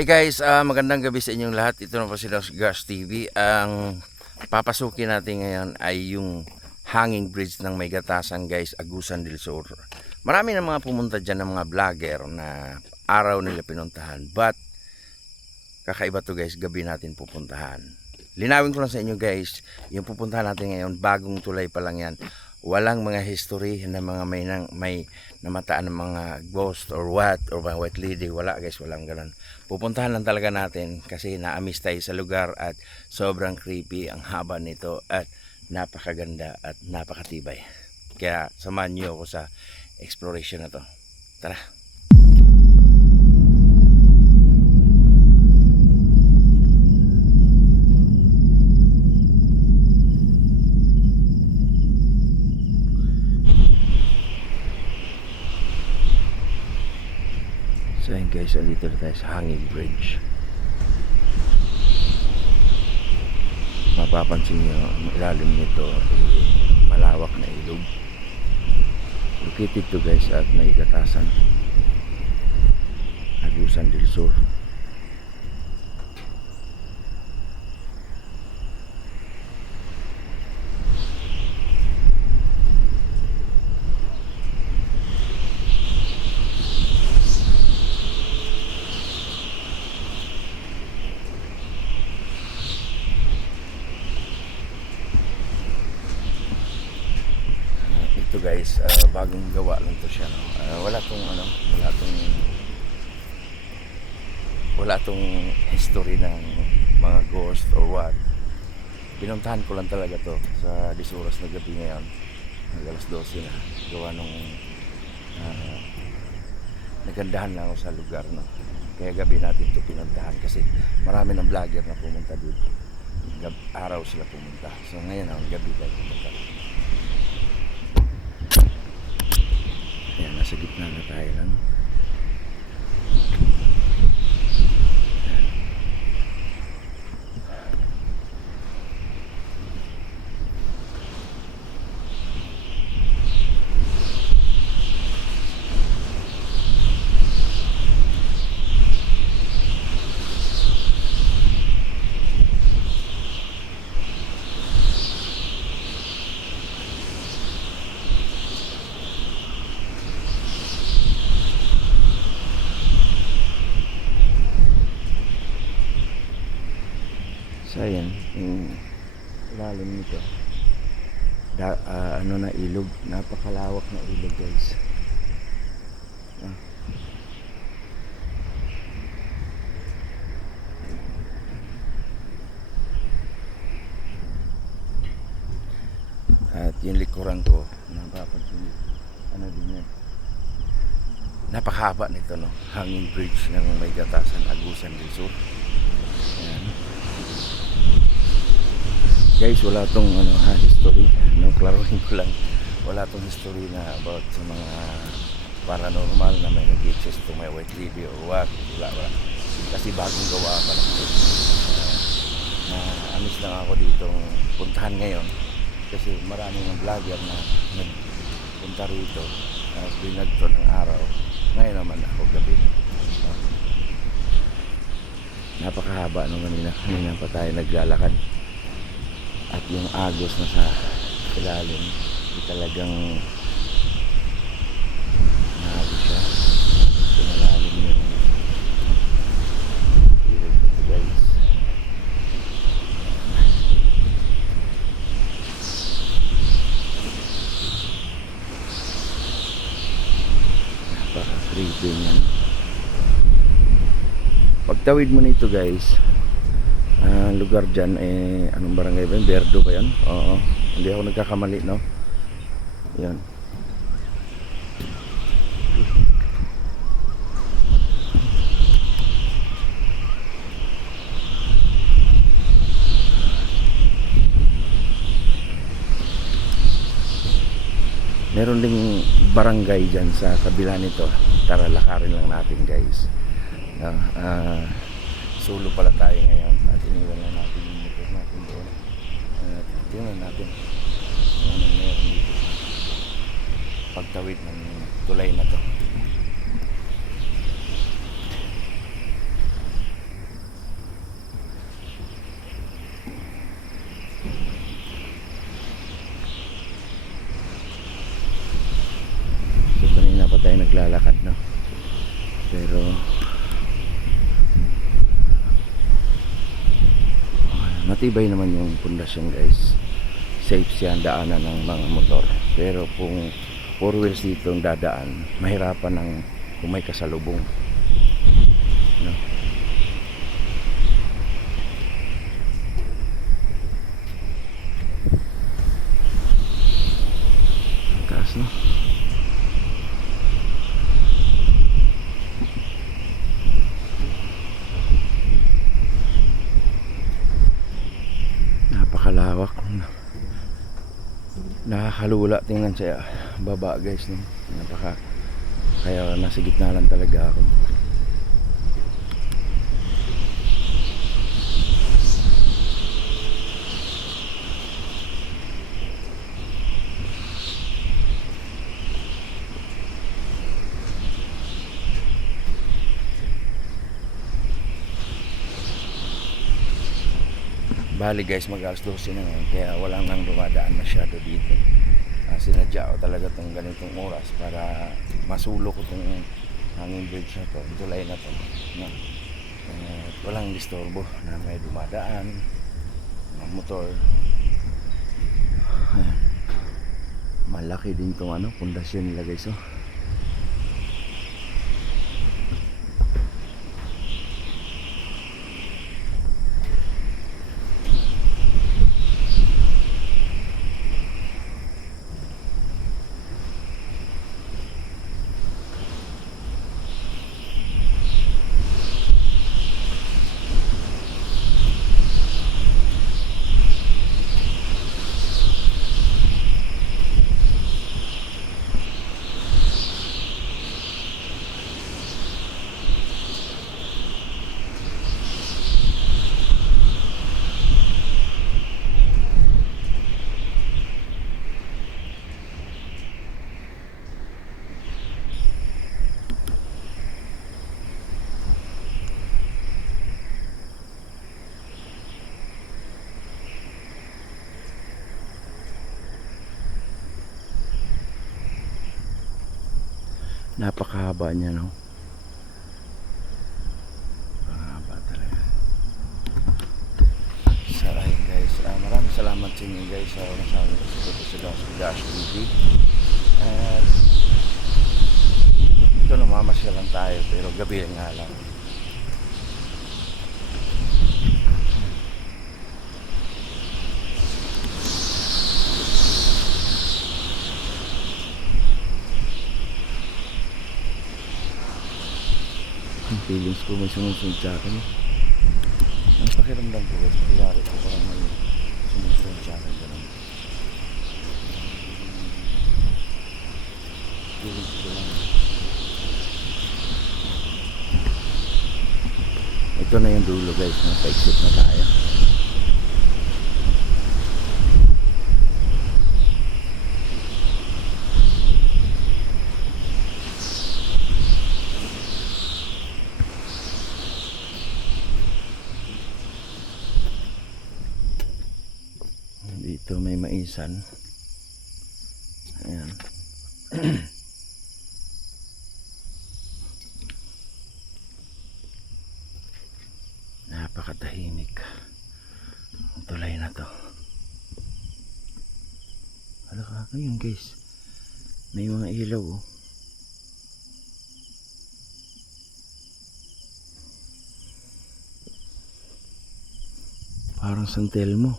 Hey guys, magandang gabi sa inyong lahat. Ito na po si Gas TV. Ang papasukin natin ngayon ay yung hanging bridge ng May Gatasan guys, Agusan del Sur. Marami na mga pumunta dyan ng mga vlogger na araw nila pinuntahan. But kakaiba to guys, gabi natin pupuntahan. Linawin ko lang sa inyo guys, yung pupuntahan natin ngayon, bagong tulay pa lang yan. Walang mga history na mga may namataan ng mga ghost or what or mga white lady. Wala guys, walang ganun. Pupuntahan lang talaga natin kasi na-amiss tayo sa lugar at sobrang creepy ang haba nito at napakaganda at napakatibay. Kaya samahan niyo ako sa exploration na to. Tara! So ayun guys, dito na tayo sa hanging bridge. Mapapansin nyo, ang ilalim nito malawak na ilog. Located to guys at May Gatasan, Agusan del Sur. Ito guys, bagong gawa lang to siya, no? Wala tong history ng mga ghost or what. Pinuntahan ko lang talaga to sa 10 oras na gabi ngayon, alas 12 na, gawa nung nagandahan lang ako sa lugar, no? Kaya gabi natin to pinuntahan kasi marami ng vlogger na pumunta dito. Araw sila pumunta, so ngayon ang gabi tayo pumunta. Ayan, nasa gitna na tayo lang. So ayan, yung ilalim nito ano na ilog, napakalawak na ilog guys. At yung likuran ko, napapansin ano din yan, napakahaba nito, no? Hanging bridge ng May Gatasan, Agusan del Sur. Ayan guys, wala tong history, no, klaruhin ko lang, wala tong history na about sa mga paranormal na may nag-access to may white lady or what. Wala kasi bagong gawa pa lang ito. Amis lang ako ditong puntahan ngayon kasi maraming ng vlogger na nagpunta rito, binagto ng araw. Ngayon naman ako gabi, napakahaba nung kanina pa tayo naglalakad. At yung agos na sa ilalim, talagang nahalo siya. Pinalalim yung ilog ito guys. Napaka-creepy yan. Pagtawid mo nito guys, lugar dyan, anong barangay ba yun? Berdo ba yan? Oo, hindi ako nagkakamali, no? Yan. Meron ding barangay dyan sa kabila nito. Tara, lakarin lang natin guys. Solo pala tayo ngayon at iniwan na natin yung motor natin doon. Tingnan natin kung anong meron dito sa pagtawid ng tulay na to. matibay naman yung pundasyon guys. Safe siya ang daanan ng mga motor. Pero kung 4 wheels dito ang dadaan, mahirapan ng kung may kasalubong. No? Ang taas, no? Napakalawak. Nakakalula tingnan siya baba guys, no? Kaya nasa gitna lang talaga ako. Bali guys, mag alas 12 na ngayon, kaya walang nang dumadaan masyado dito. Sinadya ko talaga itong ganitong oras para masulok ko itong hanging bridge na to, tulay na to, no? Walang disturbo na may dumadaan ng motor. Ayan. Malaki din itong pundasyon nila guys, oh. Napakahaba niya, no? Mahaba talaga. So ayun guys, maraming salamat sa inyo guys sa nasabi ko sa Dash TV. At ito namamasyal lang tayo pero gabi nga lang. Ang feelings ko may sumusunod sa akin. Ang pakiramdam ko guys, kayari ko parang may sumusunod sa akin. Ganun. Feelings ko lang. Ito na yung dulo guys, nasa-exit na tayo. Dito may maisan. Ayan. Napakatahimik. Ang tulay na to. Hala ka ngayon guys. May mga ilaw, oh. Parang San Telmo.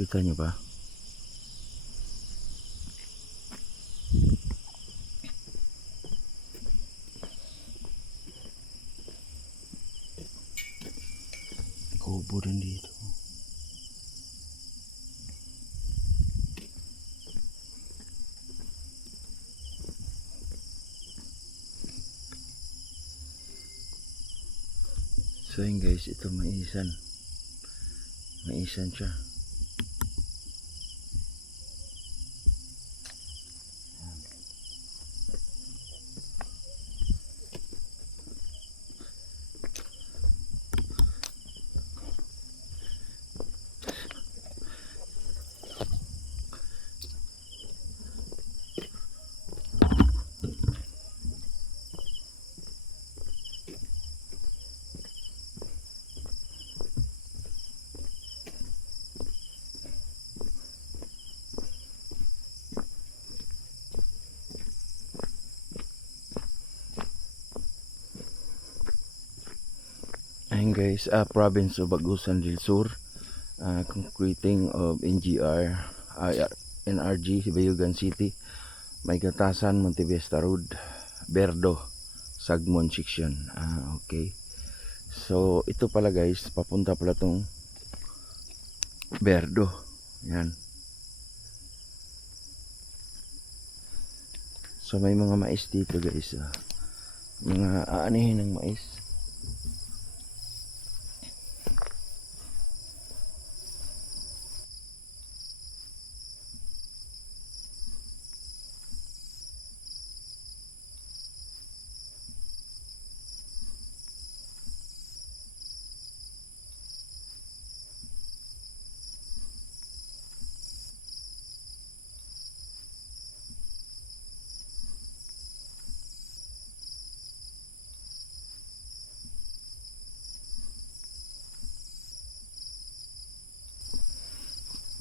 Kita nyo ba? Kubo rin dito. So yun guys, ito maisan. Maisan siya. guys, province of Agusan del Sur, concreting of NGR, NRG, Bayugan City, Maygatasan, Montevista Road, Berdo, Sagmon section. Okay. So ito pala guys, papunta pala tong Berdo. Yan. So may mga mais dito guys. Mga aanihin ng mais.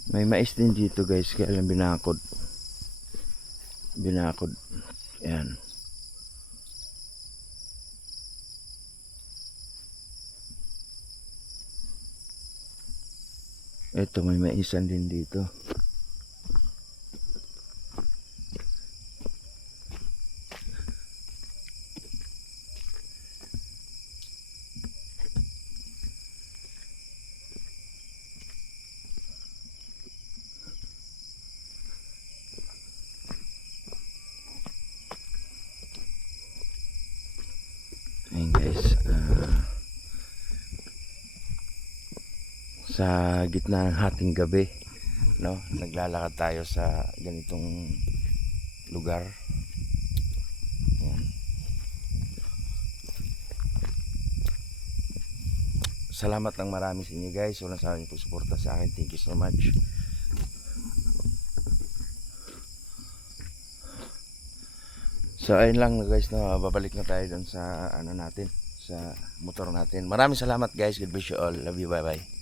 May mais din dito guys, kaya lang binakod. Yan. Ito may maisan din dito. Ayun guys, sa gitna ng hating gabi, no, naglalakad tayo sa ganitong lugar. Ayan. Salamat ng marami sa inyo guys, walang sa akin po suporta sa akin. Thank you so much. So ayun lang guys, no, babalik na tayo dun sa ano natin, sa motor natin. Maraming salamat guys, God bless you all, love you, bye bye.